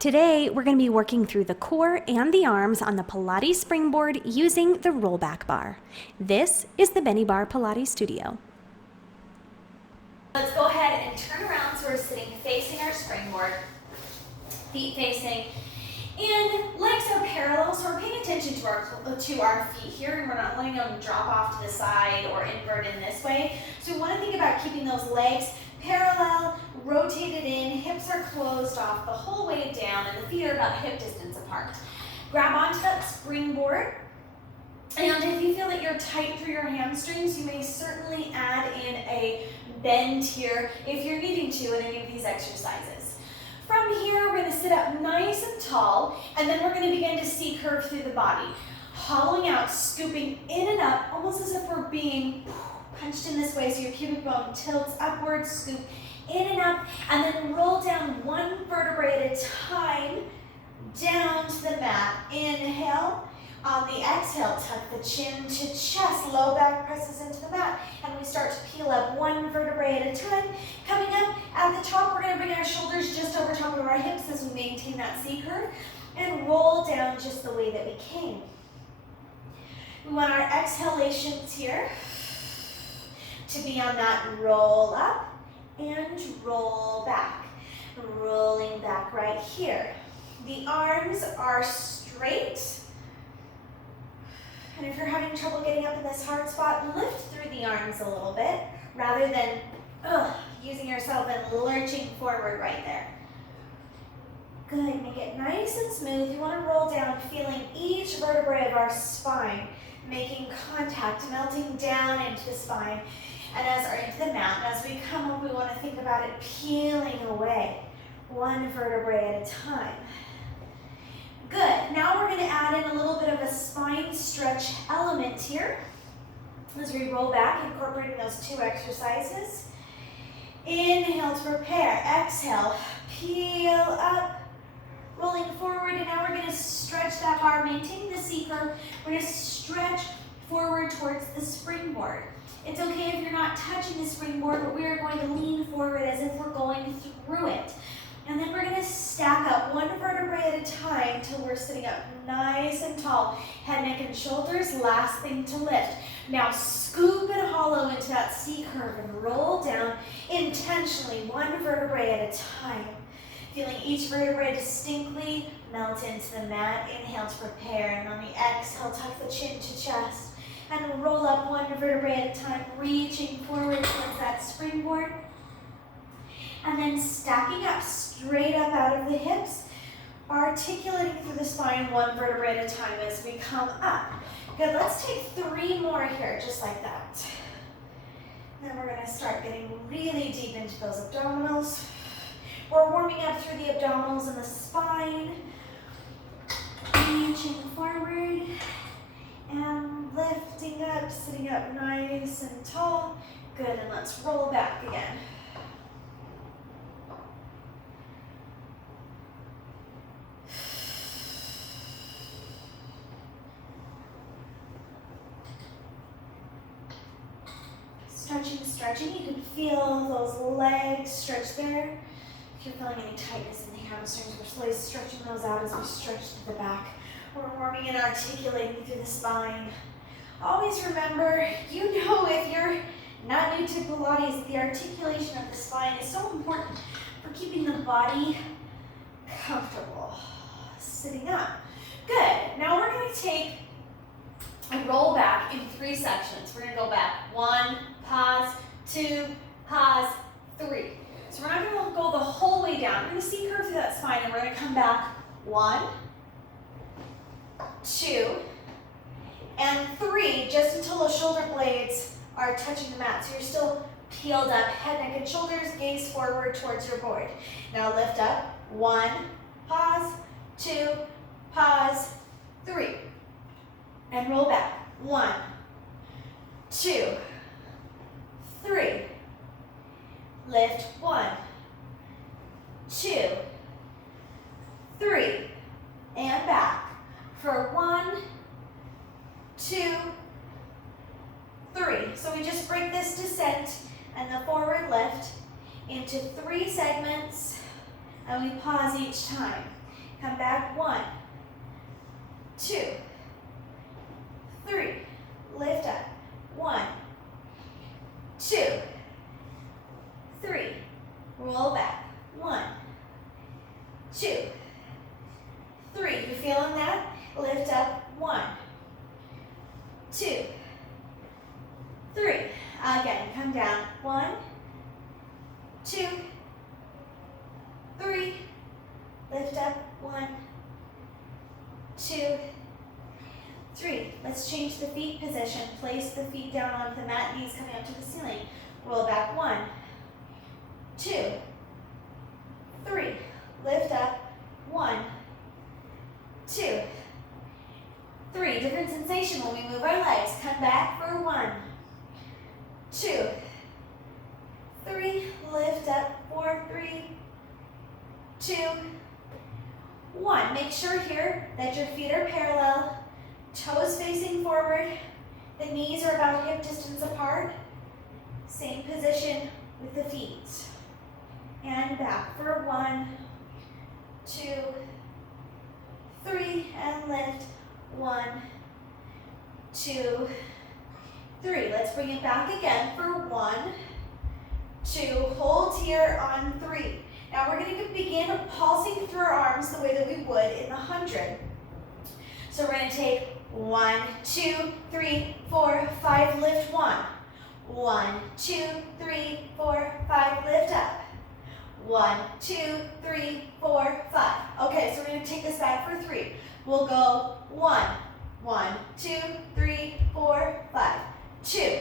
Today, we're going to be working through the core and the arms on the Pilates springboard using the rollback bar. This is the Benniebarre Pilates studio. Let's go ahead and turn around so we're sitting facing our springboard, feet facing, and legs are parallel, so we're paying attention to our feet here, and we're not letting them drop off to the side or invert in this way. So we want to think about keeping those legs parallel, rotated in, hips are closed off the whole way down, and the feet are about hip distance apart. Grab onto that springboard, and if you feel that you're tight through your hamstrings, you may certainly add in a bend here if you're needing to in any of these exercises. From here, we're going to sit up nice and tall, and then we're going to begin to C-curve through the body, hollowing out, scooping in and up, almost as if we're being punched in this way, so your pubic bone tilts upwards, scoop in and up, and then roll down one vertebrae at a time down to the mat. Inhale. On the exhale, tuck the chin to chest, low back presses into the mat, and we start to peel up one vertebrae at a time. Coming up at the top, we're going to bring our shoulders just over top of our hips as we maintain that C-curve, and roll down just the way that we came. We want our exhalations here to be on that roll up and roll back. Rolling back right here. The arms are straight. And if you're having trouble getting up in this hard spot, lift through the arms a little bit rather than using yourself and lurching forward right there. Good, make it nice and smooth. You want to roll down, feeling each vertebrae of our spine, making contact, melting down into the spine and into the mat. And as we come up, we want to think about it peeling away, one vertebrae at a time. Good, now we're going to add in a little bit of a spine stretch element here as we roll back, incorporating those two exercises. Inhale to prepare, exhale, peel up, rolling forward, and now we're going to stretch that bar, maintain the C-curve. We're going to stretch forward towards the springboard. It's okay if you're not touching the springboard, but we are going to lean forward as if we're going through it. And then we're going to stack up one vertebrae at a time till we're sitting up nice and tall. Head, neck, and shoulders, last thing to lift. Now scoop and hollow into that C-curve and roll down intentionally, one vertebrae at a time. Feeling each vertebrae distinctly melt into the mat. Inhale to prepare, and on the exhale, tuck the chin to chest. And roll up one vertebrae at a time, reaching forward towards that springboard. And then stacking up straight up out of the hips, articulating through the spine one vertebrae at a time as we come up. Good, let's take 3 more here, just like that. Then we're going to start getting really deep into those abdominals. We're warming up through the abdominals and the spine. Reaching forward and lifting up, sitting up nice and tall. Good, and let's roll back again. Stretching, you can feel those legs stretch there. If you're feeling any tightness in the hamstrings, we're slowly stretching those out as we stretch to the back. We're warming and articulating through the spine. Always remember, if you're not new to Pilates, the articulation of the spine is so important for keeping the body comfortable. Sitting up. Good. Now we're going to take a roll back in 3 sections. We're going to go back 1, pause, 2, pause, 3. So we're not going to go the whole way down. We're going to C-curve through that spine, and we're going to come back 1, 2, and 3, just until the shoulder blades are touching the mat. So you're still peeled up, head, neck, and shoulders, gaze forward towards your board. Now lift up, 1, pause, 2, pause, 3. And roll back. 1, 2, 3. Lift. 1, 2, 3. And back. For 1, 2, 3. So we just break this descent and the forward lift into 3 segments, and we pause each time. come back, 1, 2, 3, lift up, 1, 2, 3, roll back, 1, 2, 3, you feeling that? Lift up, 1, 2, 3, again, come down, 1, 2, 3, lift up, 1, 2, 3. Let's change the feet position. Place the feet down onto the mat, knees coming up to the ceiling. Roll back, 1, 2, 3. Lift up, 1, 2, 3. Different sensation when we move our legs. Come back for 1, 2, 3. Lift up, 4, 3, 2, 1. Make sure here that your feet are parallel. Toes facing forward, the knees are about hip distance apart. Same position with the feet. And back for 1, 2, 3, and lift. 1, 2, 3. Let's bring it back again for 1, 2. Hold here on 3. Now we're going to begin pulsing through our arms the way that we would in the 100. So we're going to take 1, 2, 3, 4, 5, lift 1. 1, 2, 3, 4, 5, lift up. 1, 2, 3, 4, 5. Okay, so we're going to take this back for 3. We'll go 1, 1, 2, 3, 4, 5. 2,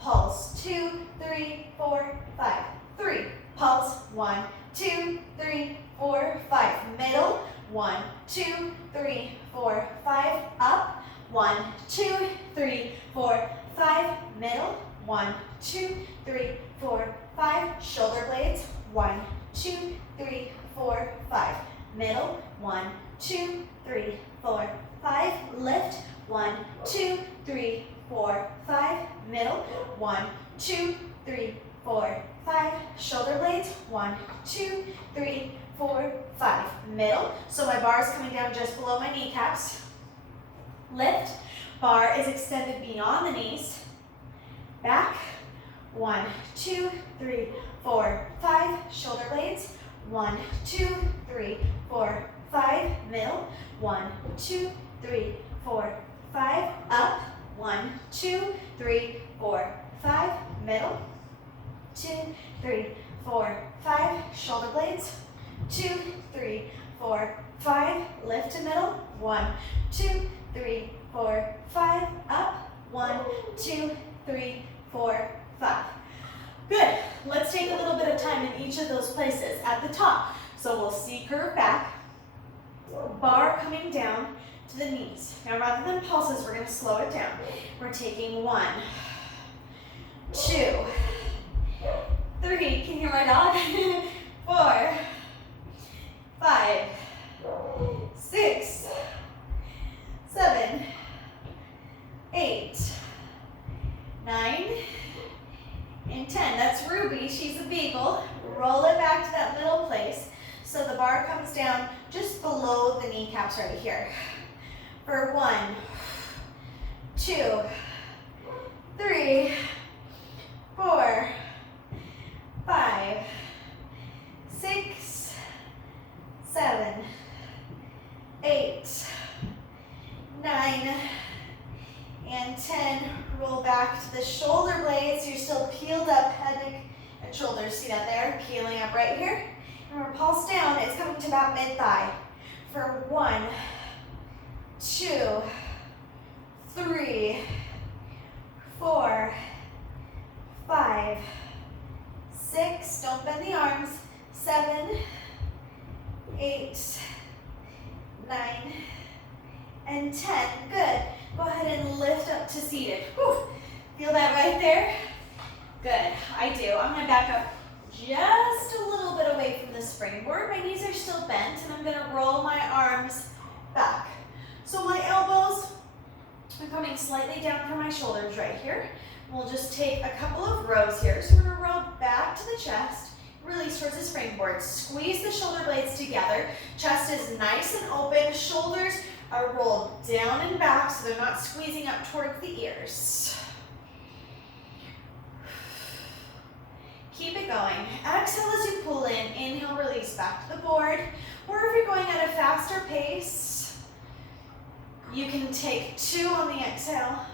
pulse, 2, 3, 4, 5. 3, pulse, 1, 2, 3, 4, 5. Middle, 1, 2, 3, 4, 5. Up. 1, 2, 3, 4, 5. Middle. 1, 2, 3, 4, 5. Shoulder blades. 1, 2, 3, 4, 5. Middle. 1, 2, 3, 4, 5. Lift. 1, 2, 3, 4, 5. Middle. 1, 2, 3, 4, 5. Shoulder blades. 1, 2, 3, 4, 5. Middle. So my bar is coming down just below my kneecaps. Lift. Bar is extended beyond the knees. Back. 1, 2, 3, 4, 5. Shoulder blades. 1, 2, 3, 4, 5. Middle. 1, 2, 3, 4, 5. Up. 1, 2, 3, 4, 5. Middle. 2, 3, 4, 5. Shoulder blades. 2, 3, 4, 5. Lift to middle. 1, 2, 3, 4, 5. Up. 1, 2, 3, 4, 5. Good. Let's take a little bit of time in each of those places. At the top, so we'll C curve back. Bar coming down to the knees. Now rather than pulses, we're going to slow it down. We're taking 1, 2, 3. Can you hear my dog? 4, 5, 6, 7, 8, 9, and 10. That's Ruby. She's a beagle. Roll it back to that middle place. So the bar comes down just below the kneecaps right here. For 1, 2, 3, 4, 5, 6, 7, 8, 9, and 10. Roll back to the shoulder blades. You're still peeled up, head, neck, and shoulders. See that there? Peeling up right here. And we're pulse down. It's coming to about mid-thigh. For 1, 2, 3, 4, 5, 6. Don't bend the arms. 7, 8, 9, and 10. Good. Go ahead and lift up to seated. Whew. Feel that right there? Good. I do. I'm going to back up just a little bit away from the springboard. My knees are still bent, and I'm going to roll my arms back. So my elbows are coming slightly down from my shoulders right here. We'll just take a couple of rows here. So we're going to roll back to the chest, release towards the springboard. Squeeze the shoulder blades together. Chest is nice and open. Shoulders are rolled down and back so they're not squeezing up towards the ears. Keep it going. Exhale as you pull in. Inhale, release back to the board. Or if you're going at a faster pace, you can take 2 on the exhale.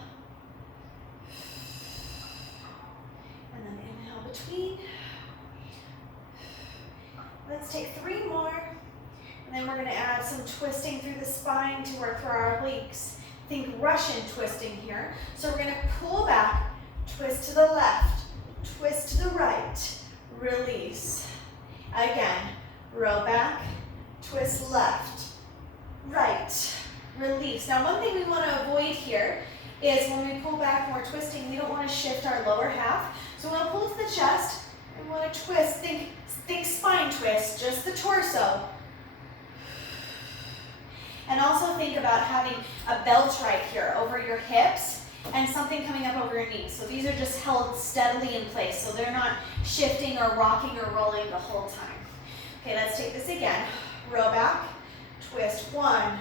And then inhale between. Let's take 3 more. And then we're going to add some twisting through the spine to work for our obliques. Think Russian twisting here. So we're going to pull back, twist to the left, twist to the right, release. Again, roll back, twist left, right, release. Now one thing we want to avoid here is when we pull back and we're twisting, we don't want to shift our lower half. So we want to pull to the chest, and we want to twist, think spine twist, just the torso. And also think about having a belt right here over your hips and something coming up over your knees. So these are just held steadily in place, so they're not shifting or rocking or rolling the whole time. Okay, let's take this again. Roll back, twist, 1,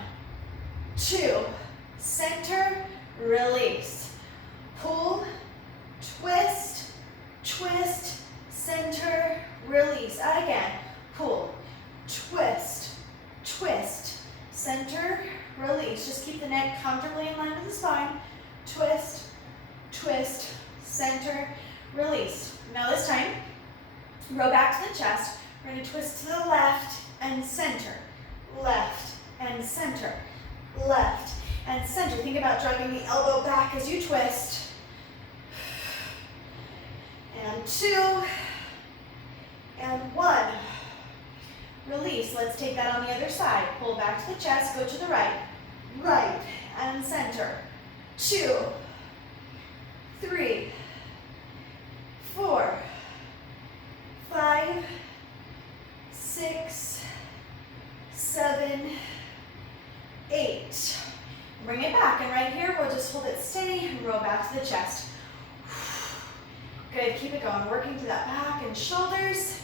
2, center, release. Pull, twist, twist, center, release. Again, pull, twist, twist, center, release. Just keep the neck comfortably in line with the spine. Twist, twist, center, release. Now this time, roll back to the chest. We're going to twist to the left and center, left and center, left and center. Think about driving the elbow back as you twist. And 2, and 1. Release. Let's take that on the other side. Pull back to the chest, go to the right, right and center. 2, 3, 4, 5, 6, 7, 8. Bring it back, and right here we'll just hold it steady and roll back to the chest. Good, keep it going, working through that back and shoulders.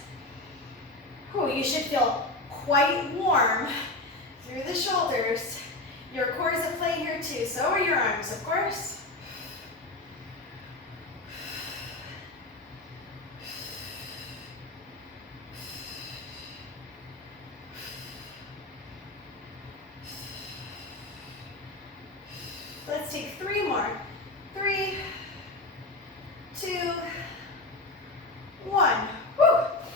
Ooh, you should feel quite warm through the shoulders. Your core is at play here too, so are your arms, of course. Let's take 3 more. 3, 2, 1. Woo!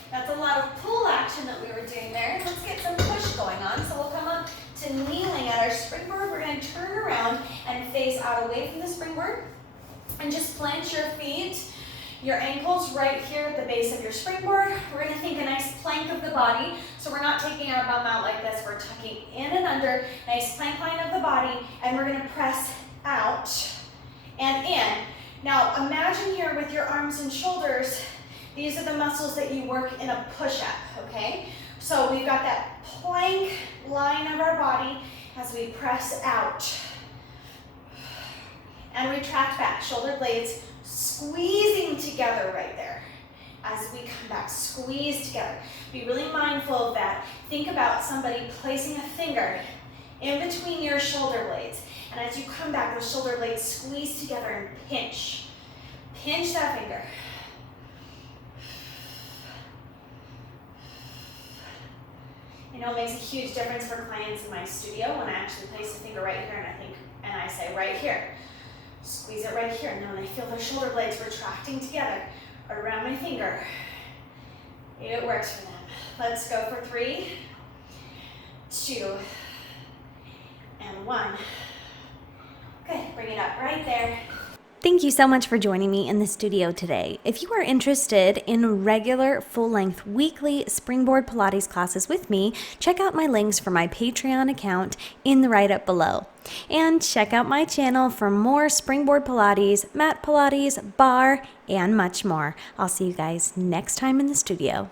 That's a lot of pull action that we were doing there. Let's get some push going on. So we'll come up to kneeling at our springboard. We're going to turn around and face out away from the springboard. And just plant your feet, your ankles right here at the base of your springboard. We're going to think a nice plank of the body. So we're not taking our bum out like this. We're tucking in and under. Nice plank line of the body. And we're going to press out and in. Now imagine here with your arms and shoulders, these are the muscles that you work in a push-up, okay? So we've got that plank line of our body as we press out. And retract back, shoulder blades squeezing together right there. As we come back, squeeze together. Be really mindful of that. Think about somebody placing a finger in between your shoulder blades. And as you come back, those shoulder blades squeeze together and pinch. Pinch that finger. I know it makes a huge difference for clients in my studio when I actually place the finger right here and I say right here. Squeeze it right here. And then when I feel the shoulder blades retracting together around my finger, it works for them. Let's go for 3, 2, and 1. Okay, bring it up right there. Thank you so much for joining me in the studio today. If you are interested in regular, full-length, weekly Springboard Pilates classes with me, check out my links for my Patreon account in the write-up below. And check out my channel for more Springboard Pilates, Mat Pilates, Barre, and much more. I'll see you guys next time in the studio.